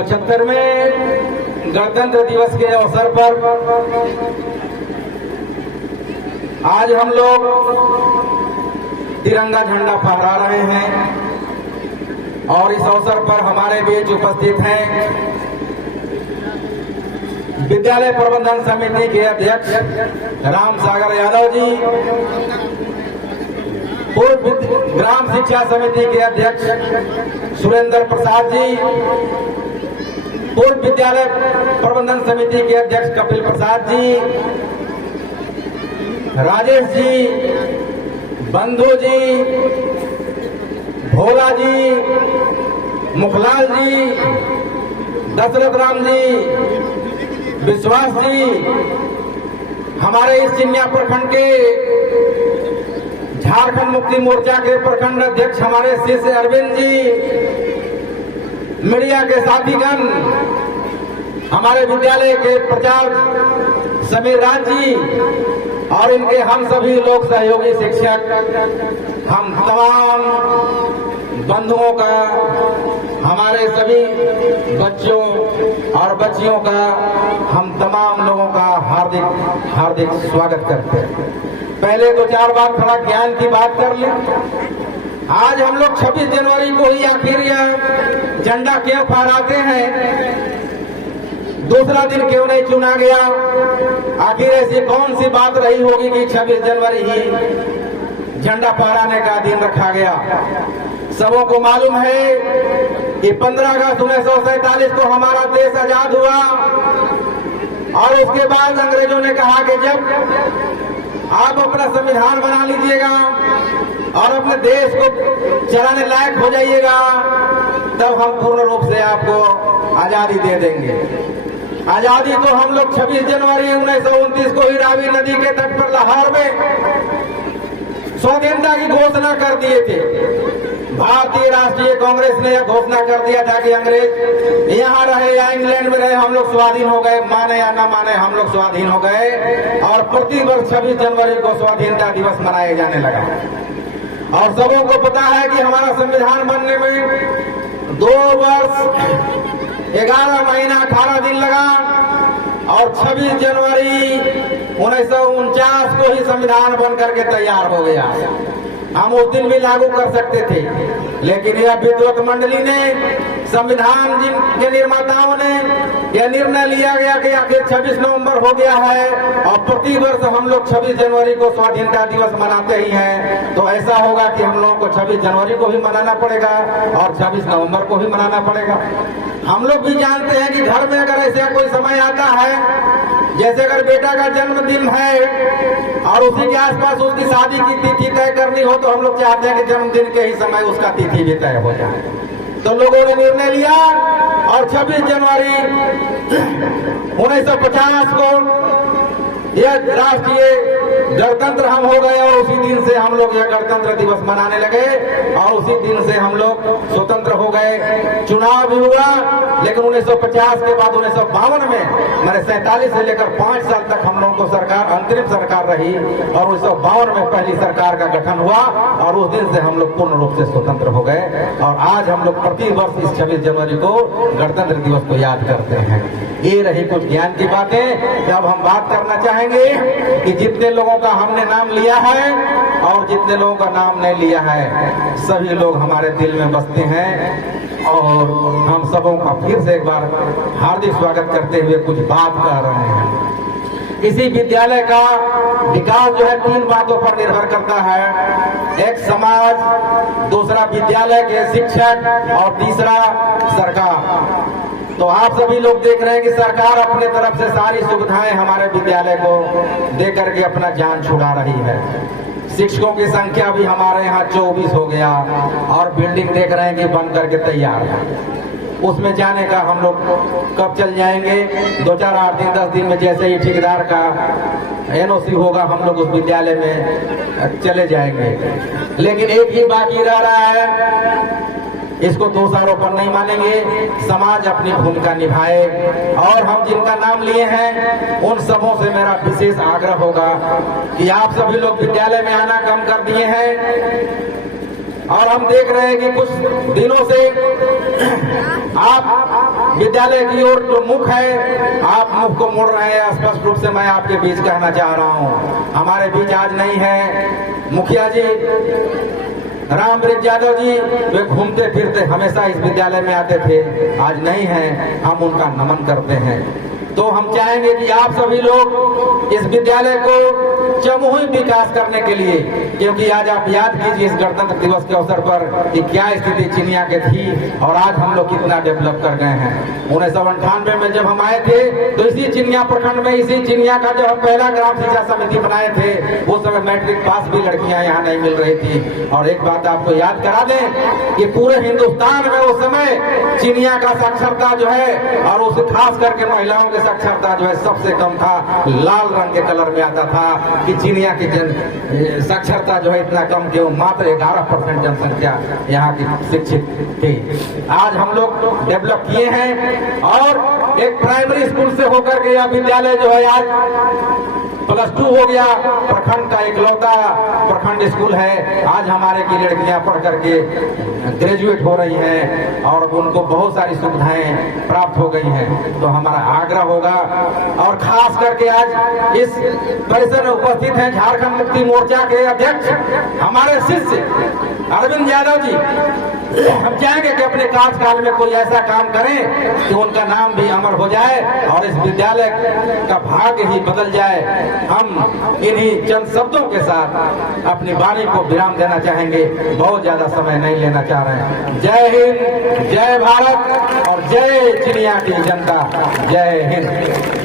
75वें गणतंत्र दिवस के अवसर पर आज हम लोग तिरंगा झंडा फहरा रहे हैं और इस अवसर पर हमारे बीच उपस्थित हैं विद्यालय प्रबंधन समिति के अध्यक्ष राम सागर यादव जी, पूर्व ग्राम शिक्षा समिति के अध्यक्ष सुरेंद्र प्रसाद जी, पूर्व विद्यालय प्रबंधन समिति के अध्यक्ष कपिल प्रसाद जी, राजेश जी, बंधु जी, भोला जी, मुखलाल जी, दशरथ राम जी, विश्वास जी, हमारे इस चिन्या प्रखंड के झारखंड मुक्ति मोर्चा के प्रखंड अध्यक्ष हमारे शिष्य अरविंद जी, मीडिया के साथीगण, हमारे विद्यालय के प्राचार्य समीर राज जी और इनके हम सभी लोग सहयोगी शिक्षक, हम तमाम बंधुओं का, हमारे सभी बच्चों और बच्चियों का, हम तमाम लोगों का हार्दिक हार्दिक स्वागत करते हैं। पहले दो चार बात थोड़ा ज्ञान की बात कर लें। आज हम लोग 26 जनवरी को ही आखिर यह झंडा क्यों फहराते हैं, दूसरा दिन क्यों नहीं चुना गया? आखिर ऐसी कौन सी बात रही होगी कि 26 जनवरी ही झंडा फहराने का दिन रखा गया? सबों को मालूम है कि 15 अगस्त 1947 को हमारा देश आजाद हुआ और उसके बाद अंग्रेजों ने कहा कि जब आप अपना संविधान बना लीजिएगा और अपने देश को चलाने लायक हो जाइएगा, तब हम पूर्ण रूप से आपको आजादी दे देंगे। आजादी तो हम लोग 26 जनवरी 1929 को ही रावी नदी के तट पर लाहौर में स्वाधीनता की घोषणा कर दिए थे। भारतीय राष्ट्रीय कांग्रेस ने यह घोषणा कर दिया था कि अंग्रेज यहाँ रहे या इंग्लैंड में रहे, हम लोग स्वाधीन हो गए, माने या ना माने हम लोग स्वाधीन हो गए। और प्रति वर्ष 26 जनवरी को स्वाधीनता दिवस मनाया जाने लगा। और सबों को पता है कि हमारा संविधान बनने में 2 वर्ष 11 महीना 18 दिन लगा और 26 जनवरी 1949 को ही संविधान बन करके तैयार हो गया। हम उस दिन भी लागू कर सकते थे, लेकिन यह विद्वत मंडली ने, संविधान जिनके निर्माताओं ने यह निर्णय लिया गया कि आखिर 26 नवंबर हो गया है और प्रति वर्ष हम लोग 26 जनवरी को स्वाधीनता दिवस मनाते ही हैं, तो ऐसा होगा कि हम लोगों को 26 जनवरी को भी मनाना पड़ेगा और 26 नवंबर को भी मनाना पड़ेगा। हम लोग भी जानते हैं कि घर में अगर ऐसा कोई समय आता है, जैसे अगर बेटा का जन्मदिन है और उसी के आसपास उसकी शादी की तिथि तय करनी हो, तो हम लोग चाहते हैं कि जन्मदिन के ही समय उसका तिथि भी तय हो जाए। तो लोगों ने निर्णय लिया और 26 जनवरी 1950 को यह राष्ट्रीय गणतंत्र हम हो गए और उसी दिन से हम लोग यह गणतंत्र दिवस मनाने लगे और उसी दिन से हम लोग स्वतंत्र हो गए। चुनाव भी हुआ, लेकिन 1950 के बाद 1952 में, मैंने 47 से लेकर 5 साल तक हम लोगों को सरकार, अंतरिम सरकार रही और 1952 में पहली सरकार का गठन हुआ और उस दिन से हम लोग पूर्ण रूप से स्वतंत्र हो गए। और आज हम लोग प्रति वर्ष इस 26 जनवरी को गणतंत्र दिवस को याद करते हैं। ये रही कुछ ज्ञान की बातें। अब हम बात करना चाहेंगे कि जितने लोगों का हमने नाम लिया है और जितने लोगों का नाम नहीं लिया है, सभी लोग हमारे दिल में बसते हैं और हम सबों का फिर से एक बार हार्दिक स्वागत करते हुए कुछ बात कह रहे हैं। इसी विद्यालय का विकास जो है 3 बातों पर निर्भर करता है। एक समाज, दूसरा विद्यालय के शिक्षक और तीसरा सरकार। तो आप सभी लोग देख रहे हैं कि सरकार अपने तरफ से सारी सुविधाएं हमारे विद्यालय को दे करके अपना जान छुड़ा रही है। शिक्षकों की संख्या भी हमारे यहाँ 24 हो गया और बिल्डिंग देख रहे हैं कि बन करके तैयार है। उसमें जाने का हम लोग कब चल जाएंगे? 2, 4, 8 दिन 10 दिन में जैसे ही ठेकेदार का NOC होगा, हम लोग उस विद्यालय में चले जाएंगे। लेकिन एक ही बाकी रह रहा है, इसको दोषारोपण नहीं मानेंगे, समाज अपनी भूमिका निभाए। और हम जिनका नाम लिए हैं उन सबों से मेरा विशेष आग्रह होगा कि आप सभी लोग विद्यालय में आना कम कर दिए हैं और हम देख रहे हैं कि कुछ दिनों से आप विद्यालय की ओर जो मुख है, आप मुख को मोड़ रहे हैं। स्पष्ट रूप से मैं आपके बीच कहना चाह रहा हूँ, हमारे बीच आज नहीं है मुखिया जी रामवृक्ष यादव जी। वे घूमते फिरते हमेशा इस विद्यालय में आते थे, आज नहीं है, हम उनका नमन करते हैं। तो हम चाहेंगे कि आप सभी लोग इस विद्यालय को चहुमुखी विकास करने के लिए, क्योंकि आज आप याद कीजिए इस गणतंत्र दिवस के अवसर पर कि क्या स्थिति चिनिया के थी और आज हम लोग कितना डेवलप कर गए हैं। 1998 में जब हम आए थे तो इसी चिनिया प्रखंड में, इसी चिनिया का जब हम पहला ग्राम शिक्षा समिति बनाए थे, उस समय मैट्रिक पास भी लड़कियां यहाँ नहीं मिल रही थी। और एक बात आपको याद करा दें कि पूरे हिंदुस्तान में उस समय चिनिया का साक्षरता जो है, और उस खास करके महिलाओं के साक्षरता जो है सबसे कम था, लाल रंग के कलर में आता था कि चिनिया की साक्षरता जो है इतना कम कि मात्र 11% जनसंख्या यहाँ की शिक्षित थी। आज हम लोग डेवलप किए हैं और एक प्राइमरी स्कूल से होकर के यह विद्यालय जो है आज +2 हो गया। प्रखंड का इकलौता प्रखंड स्कूल है। आज हमारे की लड़कियां पढ़ करके ग्रेजुएट हो रही हैं और उनको बहुत सारी सुविधाएं प्राप्त हो गई हैं। तो हमारा आग्रह होगा, और खास करके आज इस परिसर में उपस्थित हैं झारखंड मुक्ति मोर्चा के अध्यक्ष हमारे शिष्य अरविंद यादव जी। हम चाहेंगे कि अपने कार्यकाल में कोई ऐसा काम करें कि उनका नाम भी अमर हो जाए और इस विद्यालय का भाग्य ही बदल जाए। हम इन्हीं चंद शब्दों के साथ अपनी वाणी को विराम देना चाहेंगे, बहुत ज्यादा समय नहीं लेना चाह रहे हैं। जय हिंद, जय भारत और जय चिनिया की जनता। जय हिंद।